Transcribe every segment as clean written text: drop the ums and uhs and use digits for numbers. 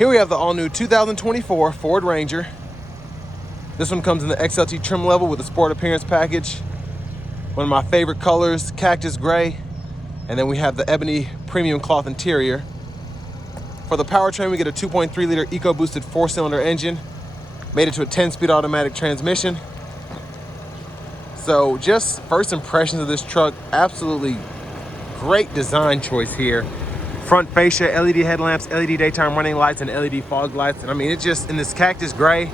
Here we have the all-new 2024 Ford Ranger. This one comes in the XLT trim level with a sport appearance package. One of my favorite colors, cactus gray. And then we have the ebony premium cloth interior. For the powertrain, we get a 2.3 liter EcoBoosted 4-cylinder engine, made it to a 10-speed automatic transmission. So just first impressions of this truck, absolutely great design choice here. Front fascia, LED headlamps, LED daytime running lights, and LED fog lights. And I mean, it's just in this cactus gray,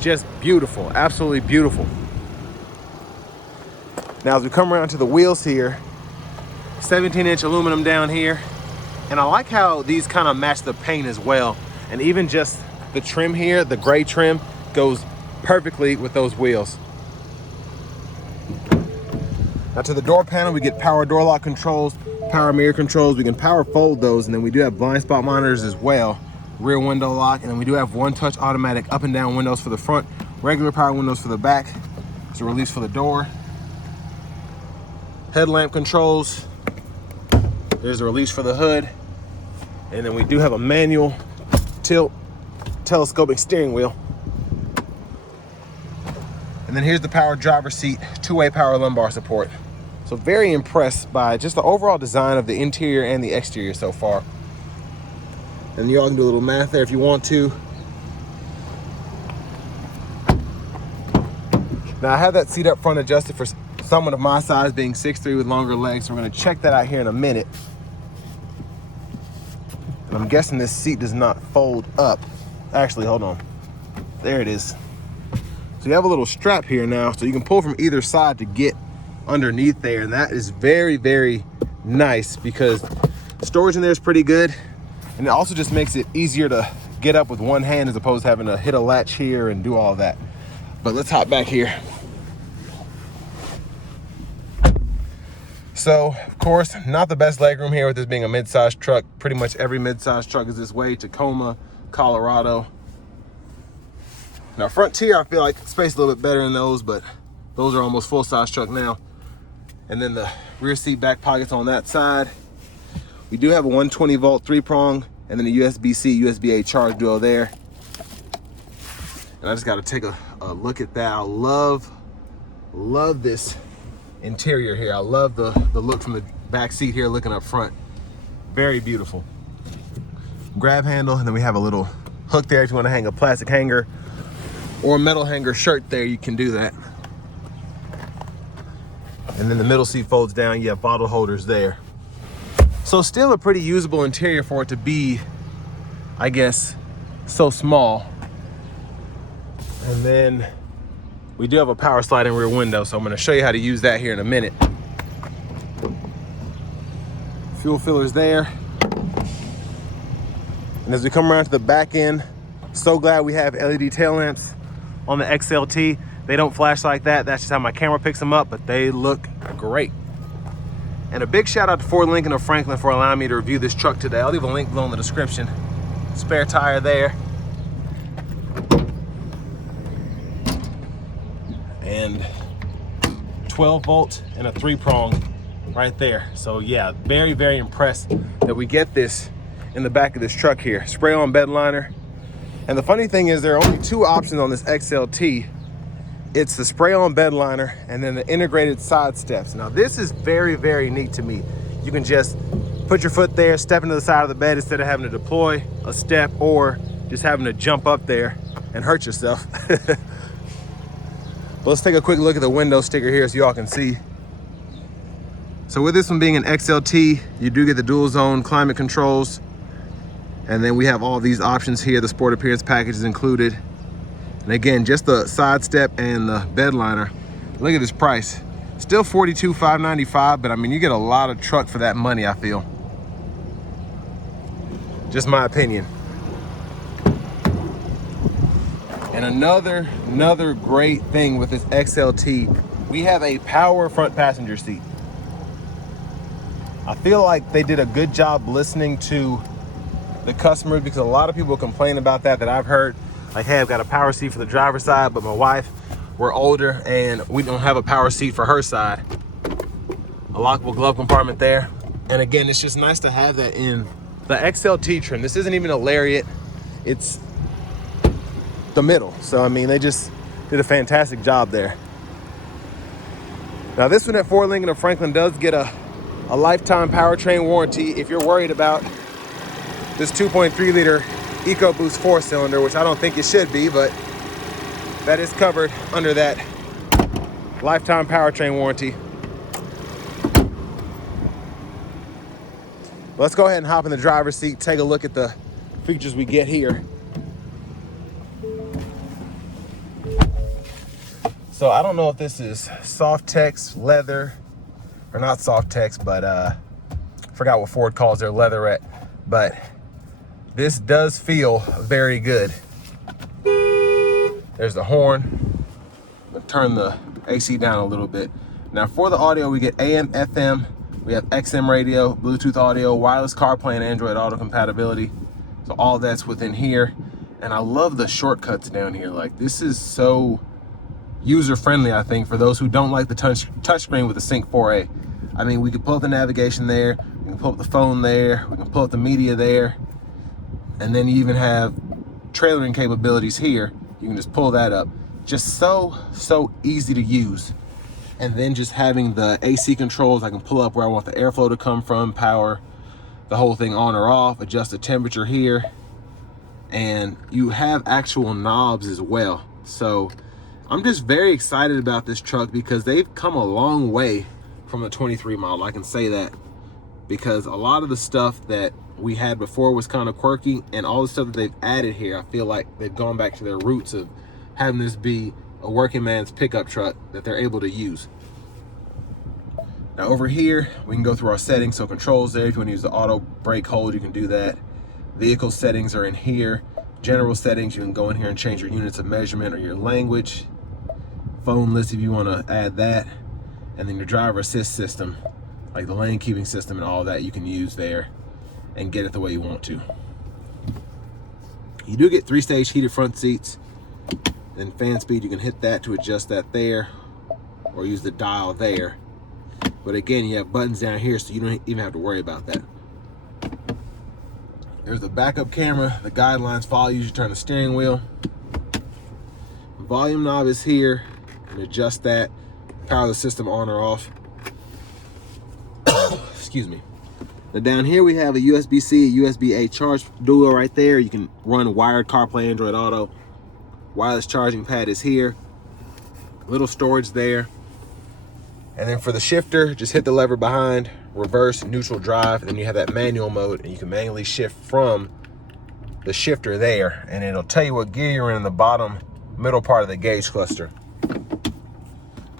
just beautiful, absolutely beautiful. Now, as we come around to the wheels here, 17-inch aluminum down here. And I like how these kind of match the paint as well. And even just the trim here, the gray trim, goes perfectly with those wheels. Now to the door panel, we get power door lock controls, power mirror controls. We can power fold those, and then we do have blind spot monitors as well. Rear window lock, and then we do have one-touch automatic up and down windows for the front, regular power windows for the back. There's a release for the door. Headlamp controls. There's a release for the hood. And then we do have a manual tilt telescopic steering wheel. And then here's the power driver's seat, two-way power lumbar support. So very impressed by just the overall design of the interior and the exterior so far. And y'all can do a little math there if you want to. Now I have that seat up front adjusted for someone of my size, being 6'3" with longer legs. So we're gonna check that out here in a minute. And I'm guessing this seat does not fold up. Actually, hold on. There it is. So you have a little strap here now, so you can pull from either side to get underneath there. And that is very, very nice because storage in there is pretty good. And it also just makes it easier to get up with one hand as opposed to having to hit a latch here and do all of that. But let's hop back here. So, of course, not the best legroom here with this being a mid-size truck. Pretty much every mid-size truck is this way. Tacoma, Colorado. Now, Frontier, I feel like space a little bit better than those, but those are almost full-size truck now. And then the rear seat back pockets on that side. We do have a 120-volt 3-prong, and then a USB-C, USB-A charge duo there. And I just got to take a look at that. I love this interior here. I love the look from the back seat here looking up front. Very beautiful. Grab handle, and then we have a little hook there if you want to hang a plastic hanger or a metal hanger shirt there, you can do that. And then the middle seat folds down. You have bottle holders there. So still a pretty usable interior for it to be, I guess, so small. And then we do have a power sliding rear window, so I'm gonna show you how to use that here in a minute. Fuel filler's there. And as we come around to the back end, so glad we have LED tail lamps on the XLT. They don't flash like that. That's just how my camera picks them up, but they look great. And a big shout out to Ford Lincoln of Franklin for allowing me to review this truck today. I'll leave a link below in the description. Spare tire there. And 12 volt and a 3-prong right there. So yeah, very, very impressed that we get this in the back of this truck here. Spray on bed liner. And the funny thing is there are only two options on this XLT. It's the spray on bed liner and then the integrated side steps. Now this is very, very neat to me. You can just put your foot there, step into the side of the bed instead of having to deploy a step or just having to jump up there and hurt yourself. But let's take a quick look at the window sticker here so y'all can see. So with this one being an XLT, you do get the dual zone climate controls. And then we have all these options here. The sport appearance package is included. And again, just the side step and the bed liner. Look at this price. Still $42,595, but I mean, you get a lot of truck for that money, I feel. Just my opinion. And another great thing with this XLT, we have a power front passenger seat. I feel like they did a good job listening to the customers because a lot of people complain about that I've heard. Like, hey, I've got a power seat for the driver's side, but my wife, we're older and we don't have a power seat for her side. A lockable glove compartment there. And again, it's just nice to have that in the XLT trim. This isn't even a Lariat, it's the middle. So I mean, they just did a fantastic job there. Now this one at Ford Lincoln of Franklin does get a lifetime powertrain warranty if you're worried about this 2.3 liter EcoBoost 4-cylinder, which I don't think it should be, but that is covered under that lifetime powertrain warranty. Let's go ahead and hop in the driver's seat, take a look at the features we get here. So I don't know if this is soft text, leather, or not soft text, but I forgot what Ford calls their leatherette, but this does feel very good. There's the horn. I'll turn the AC down a little bit. Now for the audio, we get AM, FM, we have XM radio, Bluetooth audio, wireless CarPlay, and Android Auto compatibility. So all that's within here. And I love the shortcuts down here. Like, this is so user-friendly, I think, for those who don't like the touchscreen with the Sync 4A. I mean, we can pull up the navigation there, we can pull up the phone there, we can pull up the media there, and then you even have trailering capabilities here. You can just pull that up. Just so easy to use. And then just having the AC controls, I can pull up where I want the airflow to come from, power the whole thing on or off, adjust the temperature here. And you have actual knobs as well. So I'm just very excited about this truck because they've come a long way from the 23 model. I can say that because a lot of the stuff that we had before was kind of quirky, and all the stuff that they've added here, I feel like they've gone back to their roots of having this be a working man's pickup truck that they're able to use. Now over here, we can go through our settings. So controls there, if you want to use the auto brake hold, you can do that. Vehicle settings are in here. General settings, you can go in here and change your units of measurement or your language. Phone list if you want to add that. And then your driver assist system, like the lane keeping system and all that, you can use there and get it the way you want to. You do get 3-stage heated front seats. Then fan speed, you can hit that to adjust that there, or use the dial there. But again, you have buttons down here, so you don't even have to worry about that. There's the backup camera. The guidelines follow you. You turn the steering wheel. Volume knob is here. You can adjust that, power the system on or off. Excuse me. Now down here we have a USB-C, USB-A charge duo right there. You can run wired CarPlay, Android Auto. Wireless charging pad is here. Little storage there. And then for the shifter, just hit the lever behind, reverse, neutral drive, and then you have that manual mode, and you can manually shift from the shifter there, and it'll tell you what gear you're in the bottom middle part of the gauge cluster.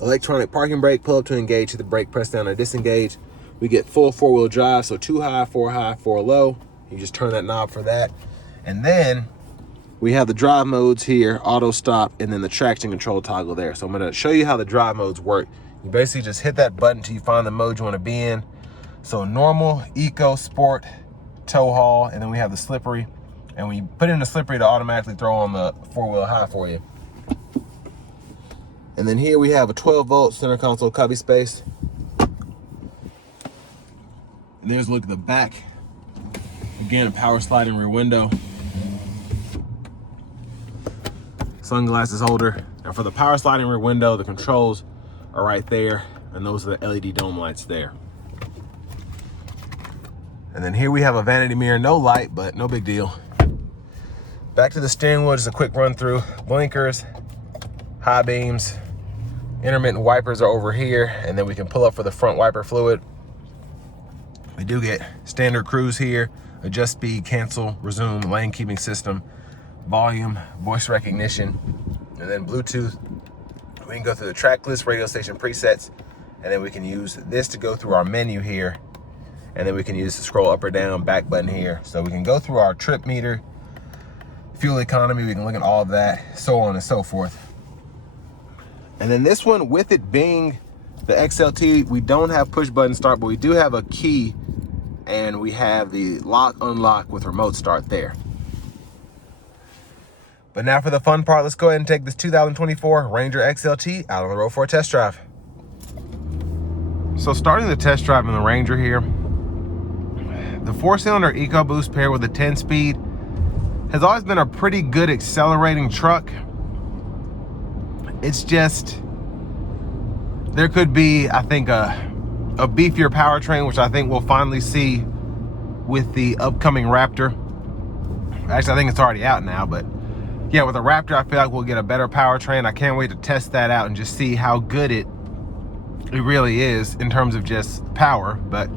Electronic parking brake, pull up to engage, hit the brake, press down to disengage. We get full 4-wheel drive, so 2 high, 4 low. You just turn that knob for that. And then we have the drive modes here, auto stop, and then the traction control toggle there. So I'm gonna show you how the drive modes work. You basically just hit that button till you find the mode you wanna be in. So normal, eco, sport, tow haul, and then we have the slippery. And when you put in the slippery, it'll automatically throw on the 4-wheel high for you. And then here we have a 12-volt center console cubby space. And there's a look at the back. Again, a power sliding rear window. Sunglasses holder. And for the power sliding rear window, the controls are right there, and those are the LED dome lights there. And then here we have a vanity mirror, no light, but no big deal. Back to the steering wheel, just a quick run through. Blinkers, high beams, intermittent wipers are over here, and then we can pull up for the front wiper fluid. We do get standard cruise here, adjust speed, cancel, resume, lane keeping system, volume, voice recognition, and then Bluetooth. We can go through the track list, radio station presets, and then we can use this to go through our menu here, and then we can use the scroll up or down, back button here. So we can go through our trip meter, fuel economy, we can look at all of that, so on and so forth. And then this one, with it being the XLT, we don't have push button start, but we do have a key, and we have the lock unlock with remote start there. But now for the fun part, let's go ahead and take this 2024 Ranger XLT out on the road for a test drive. So starting the test drive in the Ranger here, The 4-cylinder EcoBoost paired with a 10-speed has always been a pretty good accelerating truck. It's just, there could be, I think, a beefier powertrain, which I think we'll finally see with the upcoming Raptor. Actually, I think it's already out now, but yeah, with the Raptor, I feel like we'll get a better powertrain. I can't wait to test that out and just see how good it really is in terms of just power. But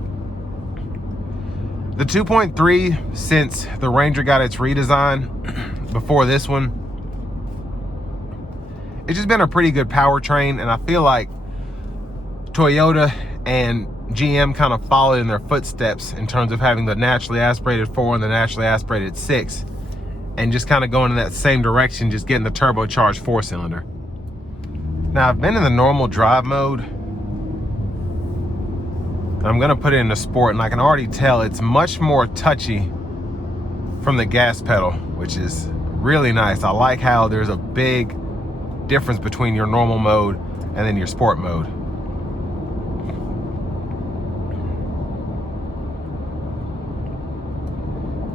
the 2.3, since the Ranger got its redesign before this one, it's just been a pretty good powertrain, and I feel like Toyota and GM kind of followed in their footsteps in terms of having the naturally aspirated 4 and the naturally aspirated 6, and just kind of going in that same direction, just getting the turbocharged 4-cylinder. Now, I've been in the normal drive mode. I'm gonna put it into sport, and I can already tell it's much more touchy from the gas pedal, which is really nice. I like how there's a big difference between your normal mode and then your sport mode.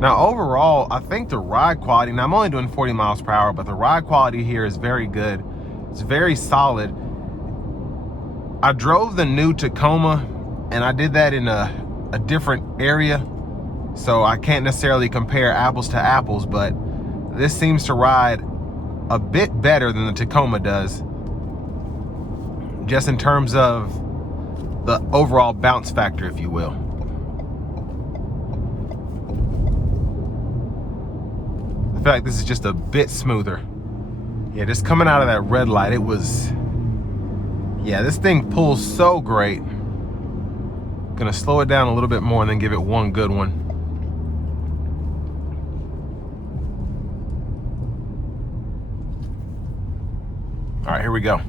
Now overall, I think the ride quality, now I'm only doing 40 miles per hour, but the ride quality here is very good. It's very solid. I drove the new Tacoma, and I did that in a different area, so I can't necessarily compare apples to apples, but this seems to ride a bit better than the Tacoma does, just in terms of the overall bounce factor, if you will. I feel like this is just a bit smoother. Yeah, just coming out of that red light, it was, yeah, this thing pulls so great. Gonna slow it down a little bit more and then give it one good one. All right, here we go.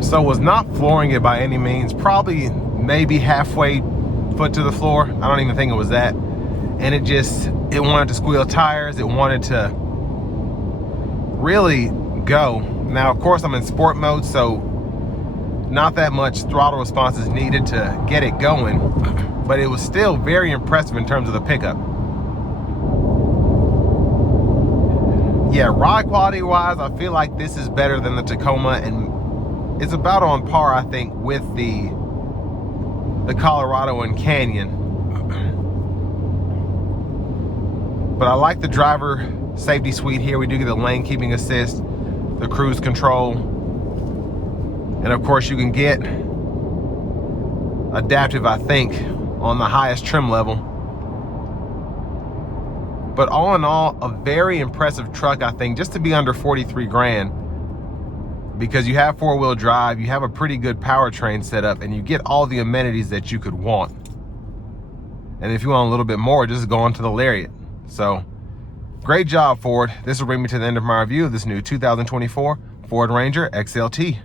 So was not flooring it by any means, probably maybe halfway foot to the floor. I don't even think it was that. And it wanted to squeal tires. It wanted to really go. Now, of course, I'm in sport mode, so not that much throttle response is needed to get it going, but it was still very impressive in terms of the pickup. Yeah, ride quality wise, I feel like this is better than the Tacoma, and it's about on par, I think, with the Colorado and Canyon. But I like the driver safety suite here. We do get the lane keeping assist, the cruise control, and of course you can get adaptive, I think, on the highest trim level. But all in all, a very impressive truck, I think, just to be under 43 grand, because you have 4-wheel drive, you have a pretty good powertrain setup, and you get all the amenities that you could want. And if you want a little bit more, just go on to the Lariat. So, great job, Ford. This will bring me to the end of my review of this new 2024 Ford Ranger XLT.